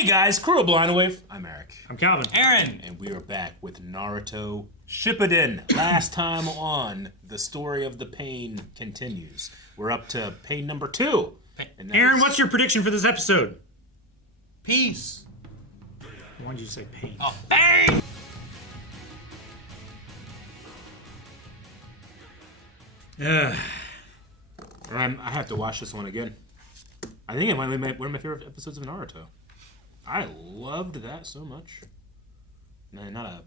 Hey guys, Crew of Blind Wave. I'm Eric. I'm Calvin. Aaron. And we are back with Naruto Shippuden. Last time on, the story of the pain continues. We're up to pain number 2. And Aaron, what's your prediction for this episode? Peace. Why did you say pain? Oh, pain! I have to watch this one again. I think it might be one of my favorite episodes of Naruto. I loved that so much. Man, not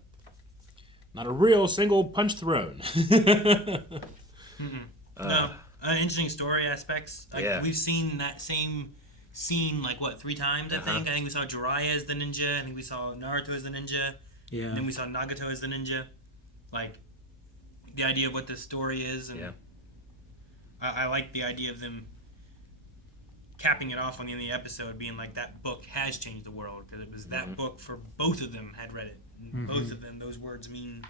a real single punch thrown. No, interesting story aspects. Yeah. We've seen that same scene 3 times. I think we saw Jiraiya as the ninja. I think we saw Naruto as the ninja. Yeah. And then we saw Nagato as the ninja. The idea of what the story is, and I like the idea of them capping it off on the end of the episode, being like that book has changed the world, because it was that book for both of them had read it. And both of them, those words mean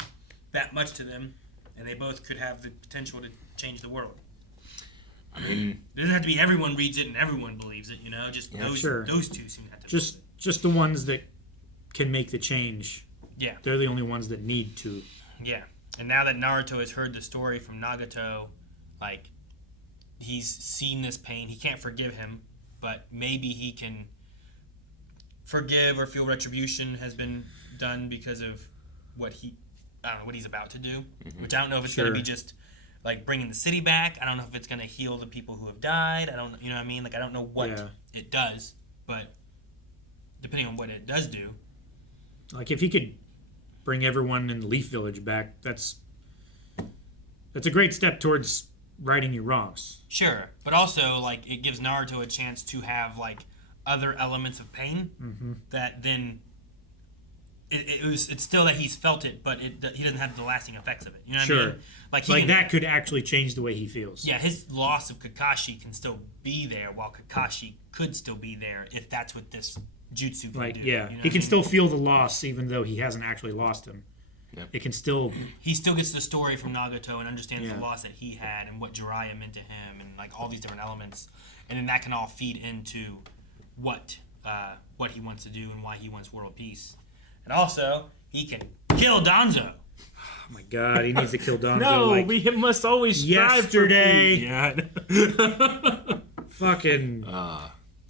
that much to them, and they both could have the potential to change the world. I mean, it doesn't have to be everyone reads it and everyone believes it, Just those two seem to have to. Just the ones that can make the change. Yeah, they're the only ones that need to. Yeah, and now that Naruto has heard the story from Nagato, he's seen this pain. He can't forgive him, but maybe he can forgive or feel retribution has been done because of what he's about to do. Which I don't know if it's going to be just bringing the city back. I don't know if it's going to heal the people who have died. I don't, you know what I mean? I don't know what it does, but depending on what it does do. If he could bring everyone in the Leaf Village back, that's a great step towards righting your wrongs. Sure, but also it gives Naruto a chance to have other elements of pain that then it's still that he's felt it, but he doesn't have the lasting effects of it. You know what I mean? That could actually change the way he feels. Yeah, his loss of Kakashi can still be there, while Kakashi could still be there if that's what this jutsu can do. Yeah, you know he can still feel the loss even though he hasn't actually lost him. Yep. It can still... He still gets the story from Nagato and understands the loss that he had and what Jiraiya meant to him and all these different elements. And then that can all feed into what he wants to do and why he wants world peace. And also, he can kill Danzo. Oh my God, he needs to kill Danzo. No, we must always strive yesterday. Fucking...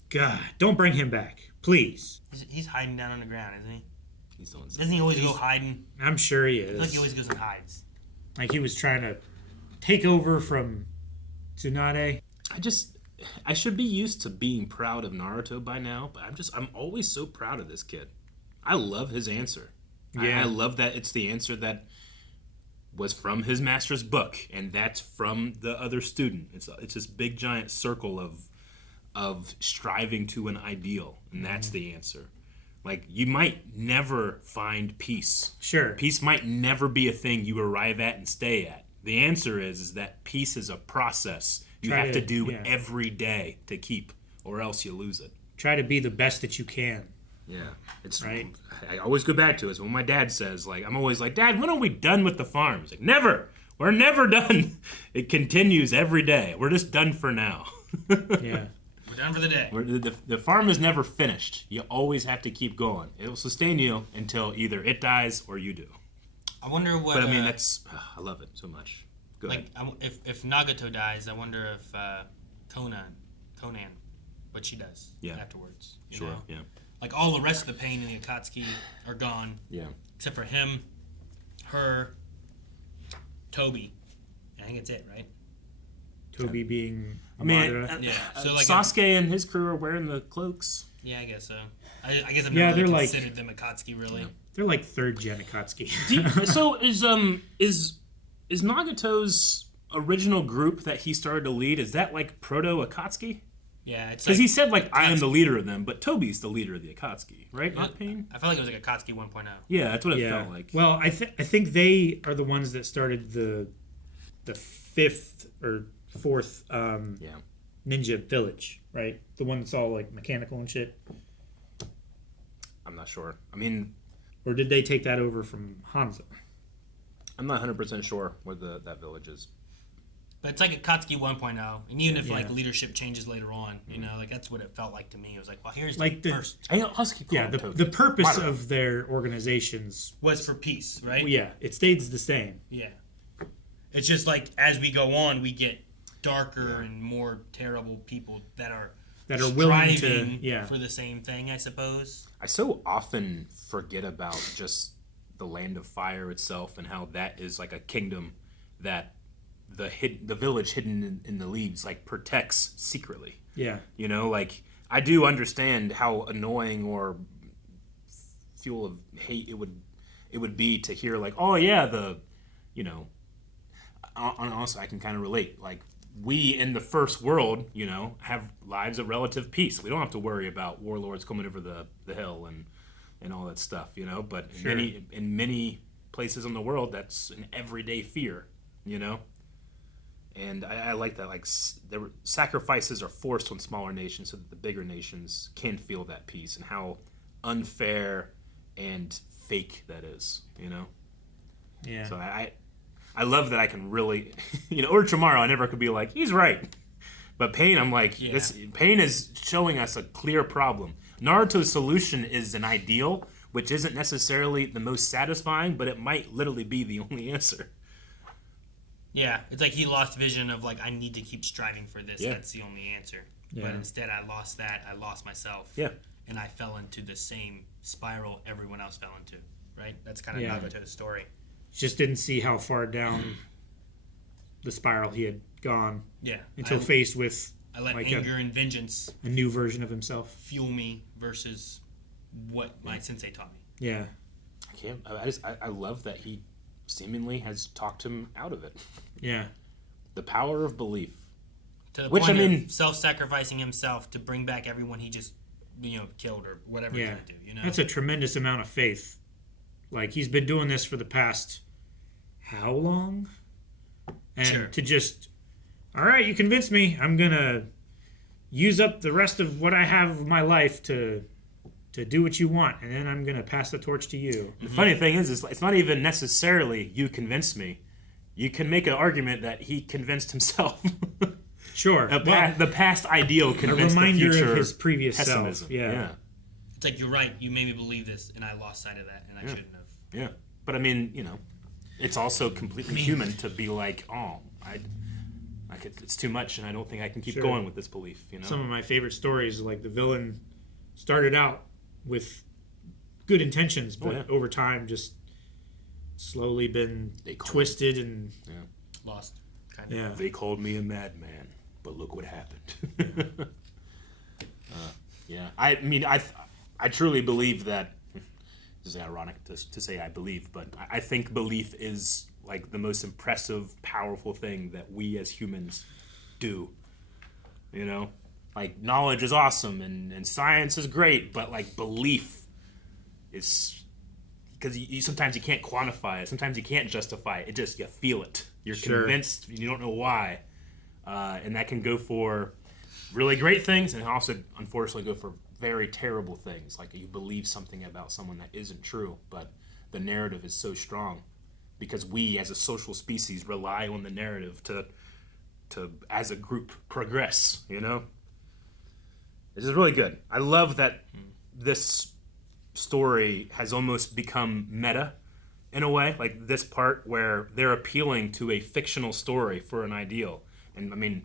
God, don't bring him back. Please. He's hiding down on the ground, isn't he? Doesn't he always go hiding? I'm sure he is. I feel like he always goes and hides. He was trying to take over from Tsunade. I should be used to being proud of Naruto by now, but I'm always so proud of this kid. I love his answer. Yeah. I love that it's the answer that was from his master's book, and that's from the other student. It's this big giant circle of striving to an ideal, and that's the answer. You might never find peace. Sure. Peace might never be a thing you arrive at and stay at. The answer is that peace is a process you have to do every day to keep, or else you lose it. Try to be the best that you can. Yeah. It's right. I always go back to it. When my dad says, I'm always like, Dad, when are we done with the farm? He's like, never. We're never done. It continues every day. We're just done for now. Yeah. We're done for the day. The farm is never finished. You always have to keep going. It will sustain you until either it dies or you do. I wonder what... But I love it so much. Go ahead. If Nagato dies, I wonder if Conan, what she does afterwards. You know? Yeah. All the rest of the pain in the Akatsuki are gone. Yeah. Except for him, her, Toby. I think it's it, right? Toby being Madara. Yeah. So Sasuke and his crew are wearing the claks. Yeah, I guess so. I guess I've never really considered them Akatsuki, really. Yeah. They're third gen Akatsuki. So is Nagato's original group that he started to lead, is that Proto-Akatsuki? Yeah, it's because he said I am the leader of them, but Toby's the leader of the Akatsuki, right? Not Pain. I felt like it was Akatsuki 1.0. Yeah, that's what it felt like. Well, I think they are the ones that started the fifth or fourth ninja village, right? The one that's all mechanical and shit. I'm not sure. I mean, or did they take that over from Hanzo? I'm not 100% sure where that village is. But it's like Akatsuki 1.0, and even if like leadership changes later on, you know, like that's what it felt like to me. It was like, well, here's like the first. The purpose of their organizations was for peace, right? Well, yeah, it stays the same. Yeah, it's just like as we go on, we get darker and more terrible people that are willing to for the same thing, I suppose. I so often forget about just the Land of Fire itself and how that is like a kingdom that the village hidden in the leaves like protects secretly. Yeah. You know, like I do understand how annoying or fuel of hate it would be to hear like, oh yeah, honestly I can kind of relate. Like we in the first world, you know, have lives of relative peace. We don't have to worry about warlords coming over the hill and all that stuff, you know. But in many places in the world, that's an everyday fear, you know. And I like that. Like sacrifices are forced on smaller nations so that the bigger nations can feel that peace, and how unfair and fake that is, you know. Yeah. So I love that I can really, you know, Orochimaru, I never could be like, he's right. But Pain, I'm like, Pain is showing us a clear problem. Naruto's solution is an ideal, which isn't necessarily the most satisfying, but it might literally be the only answer. Yeah, it's like he lost vision of like, I need to keep striving for this. Yeah. That's the only answer. Yeah. But instead I lost that. I lost myself. Yeah. And I fell into the same spiral everyone else fell into, right? That's kind of Nagato's story. Just didn't see how far down the spiral he had gone. Yeah. Until faced with I let like anger and vengeance a new version of himself fuel me versus what my sensei taught me. Yeah. I love that he seemingly has talked him out of it. Yeah. The power of belief. To the point of self-sacrificing himself to bring back everyone he just, you know, killed or whatever he's going to do. You know? That's a tremendous amount of faith. Like, he's been doing this for the past how long? And to just, all right, you convinced me. I'm going to use up the rest of what I have of my life to do what you want, and then I'm going to pass the torch to you. The funny thing is it's not even necessarily you convinced me. You can make an argument that he convinced himself. Sure. The past ideal convinced the future. A reminder of his previous pessimism. self. Yeah. It's like, you're right, you made me believe this, and I lost sight of that, and I shouldn't have. Yeah. But I mean, you know, it's also completely human to be like, oh, it's too much, and I don't think I can keep going with this belief. You know, some of my favorite stories, like the villain started out with good intentions, but over time just slowly been twisted and lost. Yeah, they called me a madman, but look what happened. I mean, I truly believe that. This is ironic to say I believe, but I think belief is like the most impressive, powerful thing that we as humans do. You know, like knowledge is awesome and science is great, but like belief is, because you sometimes you can't quantify it, sometimes you can't justify it. It just, you feel it. You're convinced, you don't know why, and that can go for really great things, and also unfortunately go for very terrible things. Like you believe something about someone that isn't true, but the narrative is so strong because we as a social species rely on the narrative to as a group progress, you know. This is really good. I love that this story has almost become meta in a way, like this part where they're appealing to a fictional story for an ideal. And I mean,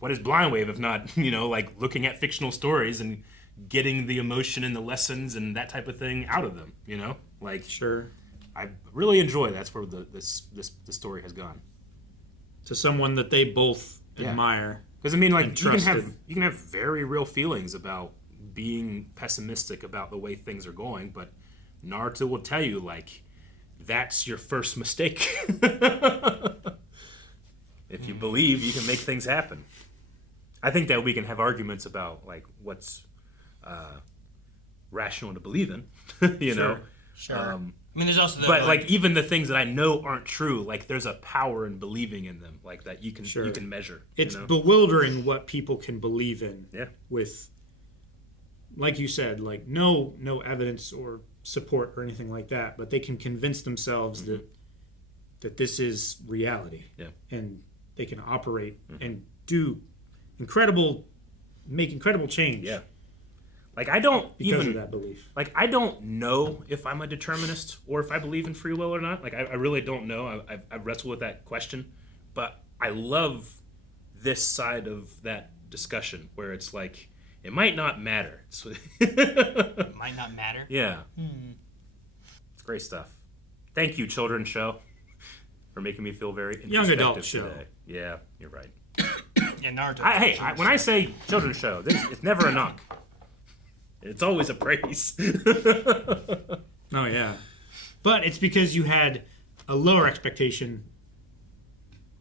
what is Blind Wave if not, you know, like looking at fictional stories and getting the emotion and the lessons and that type of thing out of them, you know? Like, I really enjoy that's where the story has gone. To someone that they both admire. Because I mean, like, you can have very real feelings about being pessimistic about the way things are going, but Naruto will tell you, like, that's your first mistake. If you believe, you can make things happen. I think that we can have arguments about like what's rational to believe in, you know. Sure. I mean, there's also but like even the things that I know aren't true, like there's a power in believing in them, like that you can measure. It's bewildering what people can believe in. Yeah. With, like you said, like no evidence or support or anything like that, but they can convince themselves that this is reality. Yeah. And they can operate Mm-hmm. and make incredible change. Yeah. Like, I don't Because even... of that belief. Like, I don't know if I'm a determinist or if I believe in free will or not. Like, I really don't know. I wrestle with that question. But I love this side of that discussion where it's like, it might not matter. It might not matter. Yeah. It's great stuff. Thank you, Children's Show, for making me feel very Young adult introspective show. today. Yeah, you're right. Yeah, Naruto. When I say Children's Show, it's never a knock. It's always a praise. Oh, yeah. But it's because you had a lower expectation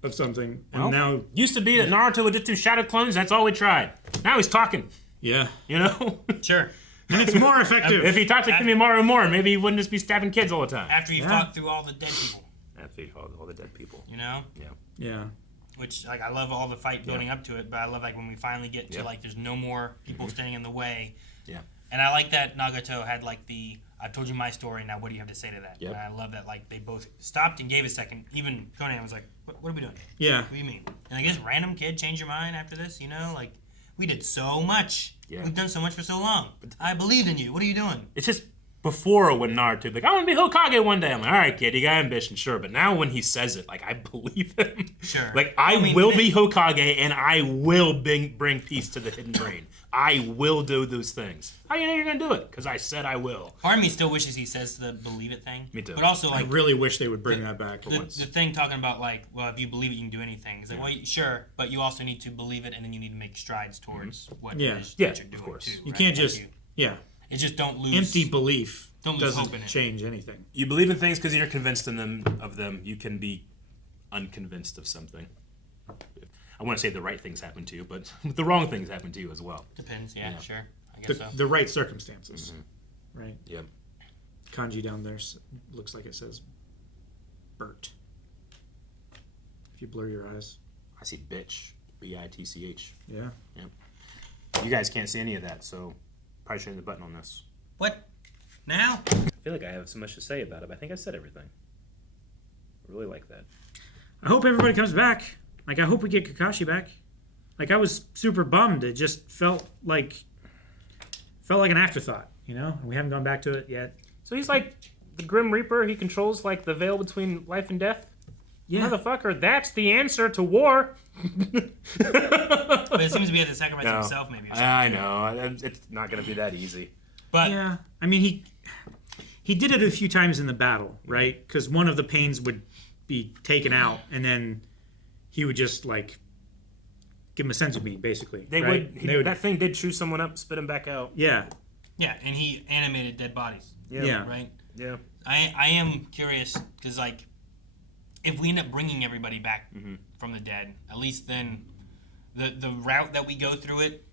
of something, and Well, now... Used to be that Naruto would just do shadow clones, that's all we tried. Now he's talking, Yeah. you know? Sure. And it's more effective. If he talked like Kimimaro more, maybe he wouldn't just be stabbing kids all the time. After he fought through all the dead people, After he fought all the dead people. you know? Yeah. Yeah. Which, like, I love all the fight building up to it, but I love, like, when we finally get to, like, there's no more people standing in the way. Yeah. And I like that Nagato had, like, I've told you my story, now what do you have to say to that? Yep. And I love that, like, they both stopped and gave a second. Even Conan was like, what are we doing? Yeah. What do you mean? And, like, this random kid change your mind after this, you know? Like, we did so much. Yeah. We've done so much for so long. I believed in you. What are you doing? It's just before when Naruto like, I want to be Hokage one day. I'm like, all right, kid, you got ambition, sure. But now when he says it, like, I believe him. Sure. Like, I will be Hokage and I will bring peace to the hidden brain. I will do those things. How do you know you're going to do it? Because I said I will. Part of me still wishes he says the believe it thing. Me too. But also, I like, really wish they would bring that back. the thing talking about, like, well, if you believe it, you can do anything. It's like, well, sure, but you also need to believe it, and then you need to make strides towards what it is Yeah, that you're doing, of course. too. You right? can't Like just... Yeah. It's just don't lose... Empty belief Don't lose hope in doesn't it. change anything. You believe in things because you're convinced of them. You can be unconvinced of something. I want to say the right things happen to you, but the wrong things happen to you as well. Depends, yeah. Sure. I guess so. The right circumstances. Right? Yep. Kanji down there looks like it says Bert. If you blur your eyes. I see bitch. B-I-T-C-H. Yeah. Yep. You guys can't see any of that, so probably shouldn't hit the button on this. What? Now? I feel like I have so much to say about it, but I think I said everything. I really like that. I hope everybody comes back. Like, I hope we get Kakashi back. Like, I was super bummed. It just felt like an afterthought, you know? We haven't gone back to it yet. So he's like the Grim Reaper. He controls like the veil between life and death. Yeah. Motherfucker, that's the answer to war. But it seems to be at the sacrifice of himself, maybe. Or something. I know. It's not going to be that easy. But Yeah. I mean, he did it a few times in the battle, right? Because one of the pains would be taken out, and then he would just, like, give him a senzu bean, basically. They right? would. That thing did chew someone up, spit him back out. Yeah. yeah, and he animated dead bodies, Yeah. right? Yeah. I am curious because, like, if we end up bringing everybody back from the dead, at least then the route that we go through it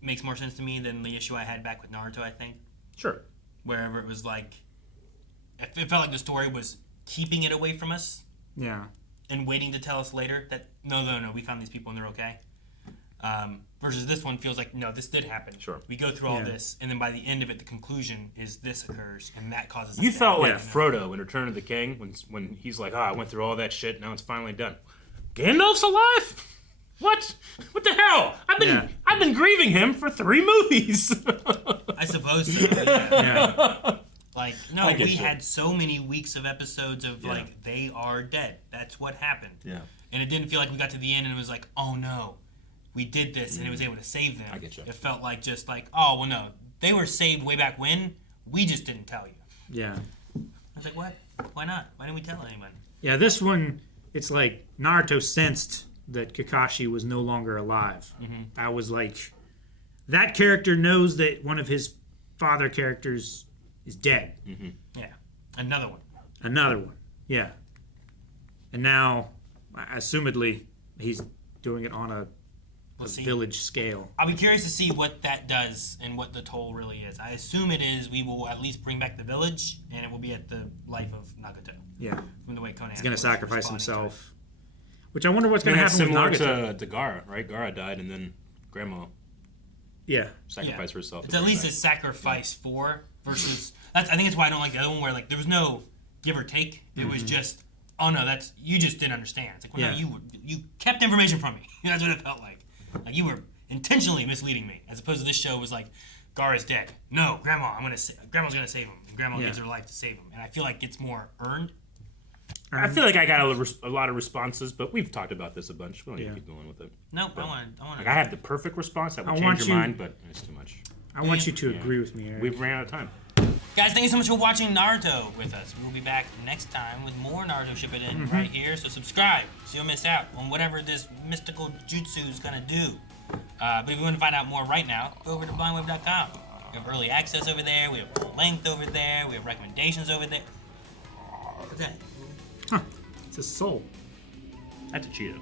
makes more sense to me than the issue I had back with Naruto, I think. Sure. Wherever it was like, it felt like the story was keeping it away from us Yeah. and waiting to tell us later that, no, we found these people and they're okay. Versus this one feels like, no, this did happen. Sure. We go through all Yeah. this, and then by the end of it, the conclusion is this occurs, and that causes... You felt like Yeah. Frodo in Return of the King when he's like, I went through all that shit, now it's finally done. Gandalf's alive? What? What the hell? I've been grieving him for 3 movies. I suppose so, yeah. Yeah. Like, no, I get we you. had so many weeks of episodes of, like, they are dead. That's what happened. Yeah. And it didn't feel like we got to the end and it was like, oh no, we did this and it was able to save them. I get you. It felt like just like, oh, well, no, they were saved way back when. We just didn't tell you. Yeah. I was like, what? Why not? Why didn't we tell anyone? Yeah, this one, it's like Naruto sensed that Kakashi was no longer alive. I was like, that character knows that one of his father characters is dead. Yeah. Another one. Another one. Yeah. And now, assumedly, he's doing it on a We'll see. village scale. I'll be curious to see what that does and what the toll really is. I assume it is we will at least bring back the village and it will be at the life of Nagato. Yeah. From the way Conan He's going to was sacrifice responding to it. himself. Which I wonder what's going to happen with similar Nagato. to Gaara, right? Gaara died and then Grandma Yeah. sacrificed herself. It's at least a sacrifice for versus. I think that's why I don't like the other one where like there was no give or take. It was just oh no, that's you just didn't understand. It's like, well, Yeah. no, you kept information from me. That's what it felt like. Like you were intentionally misleading me, as opposed to this show was like, Gaara's dead. No, Grandma's gonna save him. And Grandma gives her life to save him, and I feel like it's more earned. I feel like I got a lot of responses, but we've talked about this a bunch. We don't need to keep going with it. Nope, I want Like, I have the perfect response that would change want your you- mind, but it's too much. I want you to agree with me, Eric. We've ran out of time. Guys, thank you so much for watching Naruto with us. We'll be back next time with more Naruto Shippuden right here. So subscribe so you'll miss out on whatever this mystical jutsu is gonna do. But if you want to find out more right now, go over to blindweb.com. We have early access over there. We have full length over there. We have recommendations over there. What's that? Huh. It's a soul. That's a Cheeto.